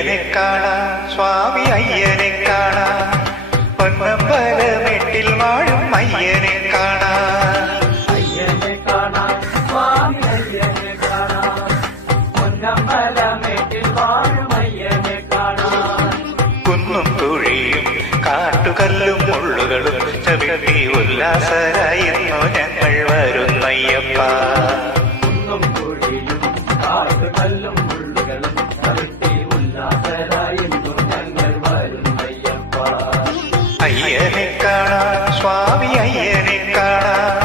അയ്യനെ കാണാൻ സ്വാമി അയ്യനെ കാണാൻ പൊന്നമ്പലമെട്ടിൽ വാഴും അയ്യനെ കാണാൻ അയ്യനെ കാണാൻ സ്വാമി അയ്യനെ കാണാൻ പൊന്നമ്പലമെട്ടിൽ വാഴും അയ്യനെ കാണാൻ കുന്നും കുഴിയും കാട്ടുകല്ലും മുള്ളുകളും ചവിട്ടി ഉല്ലാസരായിരുന്നു ഞങ്ങൾ വരുന്നയ്യപ്പ കുന്നും കുഴിയും കാട്ടുകല്ലും മുള്ളുകളും ചവിട്ടി ഉല്ലാസരായിരുന്നു ഞങ്ങൾ വരുന്നയ്യപ്പ അയ്യനെ കാണാൻ സ്വാമി അയ്യനെ കാണാൻ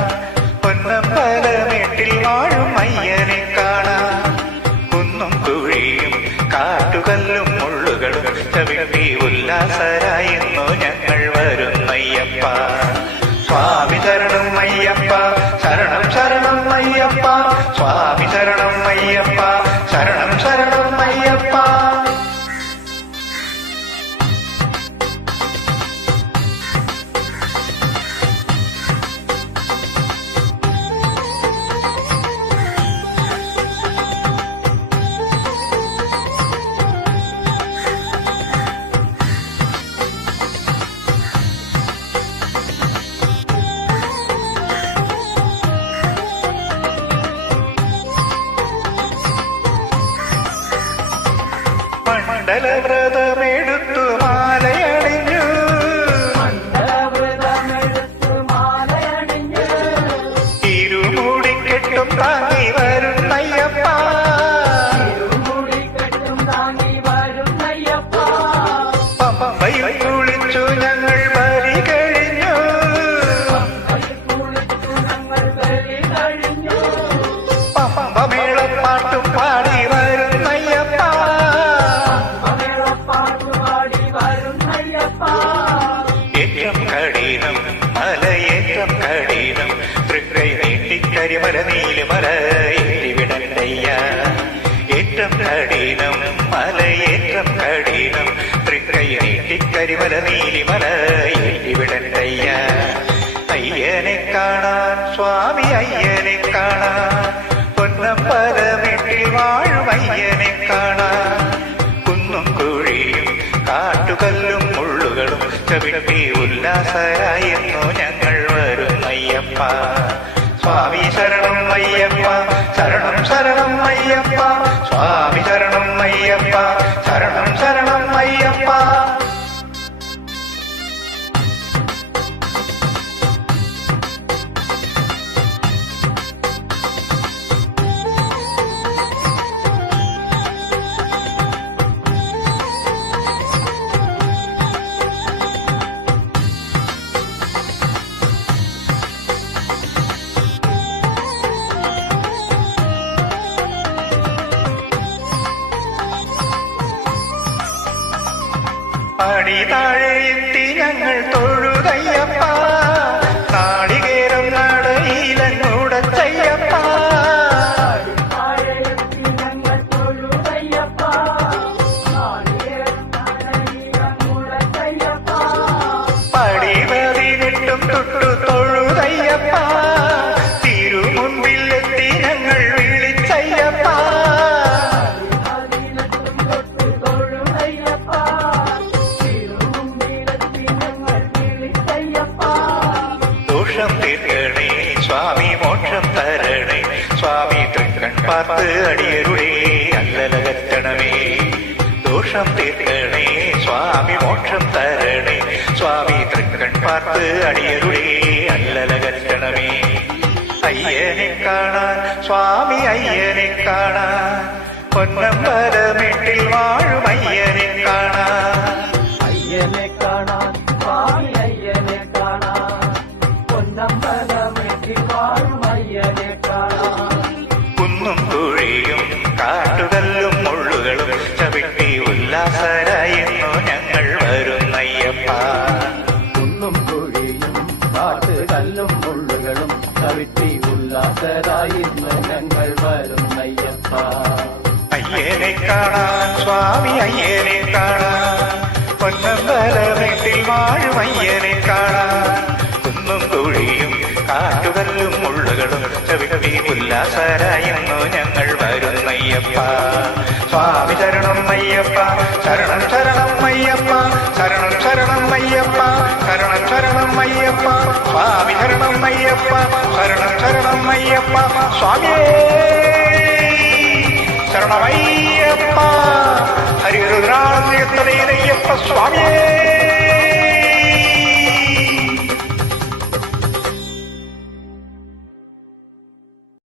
പൊന്നമ്പലമെട്ടിൽ വാഴും അയ്യനെ കാണാൻ കുന്നും കുഴിയും കാട്ടുകല്ലും മുള്ളുകളും ചവിട്ടി ഉല്ലാസരായിരുന്നു ഞങ്ങൾ വരുന്നയ്യപ്പ സ്വാമി ശരണം അയ്യപ്പ ശരണം ശരണം അയ്യപ്പ സ്വാമി ശരണം അയ്യപ്പ ശരണം ശരണം അയ്യപ്പ മണ്ഡലവ്രതമെടുത്തു മാലയണിഞ്ഞു ഇരുമുടിക്കെട്ടും താങ്ങി വരുന്നയ്യപ്പ പമ്പയിൽ കുളിച്ചു ഞങ്ങൾ ബലി കഴിഞ്ഞു പമ്പമേളപ്പാട്ടും പാടി വരുന്നയ്യപ്പ ഏറ്റം കഠിനം മലയേറ്റം കഠിനം തൃക്കൈ നീട്ടിക്കരിമല നീലുമല ഏറ്റിവിടണ്ടയ്യ ഏറ്റം കഠിനം മലയേറ്റം കഠിനം തൃക്കൈ നീട്ടിക്കരിമല നീലിമല ഏറ്റിവിടണ്ടയ്യ അയ്യനെ കാണാൻ സ്വാമി അയ്യനെ കാണാൻ പൊന്നമ്പലമെട്ടിൽ വാഴും അയ്യനെ കാണാൻ കുന്നും കുഴിയും കാട്ടുകല്ലും മുള്ളുകളും ചവിട്ടി ഉല്ലാസരായിരുന്നു ഞങ്ങൾ വരുന്നയ്യപ്പ സ്വാമി ശരണം അയ്യപ്പ ശരണം ശരണം അയ്യപ്പ സ്വാമി ശരണം അയ്യപ്പ ശരണം ശരണം അയ്യപ്പ പടി താഴെ എത്തി ഞങ്ങൾ തൊഴുതയ്യപ്പ നാളികേരം നടയിലൂടച്ചയ്യപ്പ പടി പതിനെട്ടും തൊട്ടു തൊഴുതയ്യപ്പ തിരുമുൻപിലെത്തി ഞങ്ങൾ വിളിച്ചയ്യപ്പ ദോഷം തീർക്കണേ സ്വാമി മോക്ഷം തരണേ സ്വാമി തൃക്കൺ പാർത്ത് അടിയരുടെ അല്ലലകറ്റണമേ ദോഷം തീർക്കണേ സ്വാമി മോക്ഷം തരണേ സ്വാമി തൃക്കൺ പാർത്ത് അടിയരുടെ അല്ലലകറ്റണമേ അയ്യനെ കാണാൻ സ്വാമി അയ്യനെ കാണാൻ പൊന്നമ്പലമെട്ടിൽ വാഴും അയ്യനെ കാണാൻ അയ്യനെ കാണാൻ സ്വാമി അയ്യനെ കാണാൻ പൊന്നമ്പലമെട്ടിൽ വാഴും അയ്യനെ കാണാൻ കുന്നും കുഴിയും കാട്ടുകല്ലും മുള്ളുകളും ചവിട്ടി ഉല്ലാസരായിരുന്നു ഞങ്ങൾ വരുന്നയ്യപ്പ കുന്നും കുഴിയും കാട്ടുകല്ലും മുള്ളുകളും ചവിട്ടി ഉല്ലാസരായിരുന്നു ഞങ്ങൾ വരുന്നയ്യപ്പ അയ്യനെ കാണാൻ സ്വാമി അയ്യനെ കാണാൻ പൊന്നമ്പലമെട്ടിൽ വാഴും അയ്യനെ കാണാൻ കുന്നും കുഴിയും കാട്ടുകല്ലും മുള്ളുകളും ചവിട്ടി ഉല്ലാസരായിരുന്നു ഞങ്ങൾ വരുന്നയ്യപ്പ സ്വാമി ശരണം അയ്യപ്പ അയ്യപ്പ ശരണം ശരണം അയ്യപ്പ ശരണം ശരണം അയ്യപ്പ ശരണം ശരണം അയ്യപ്പ സ്വാമി ശരണം അയ്യപ്പ ശരണം ശരണം അയ്യപ്പ സ്വാമിയേ ശരണമയ്യപ്പ ഹരിരുദ്രാളയ്യപ്പ സ്വാമിയേ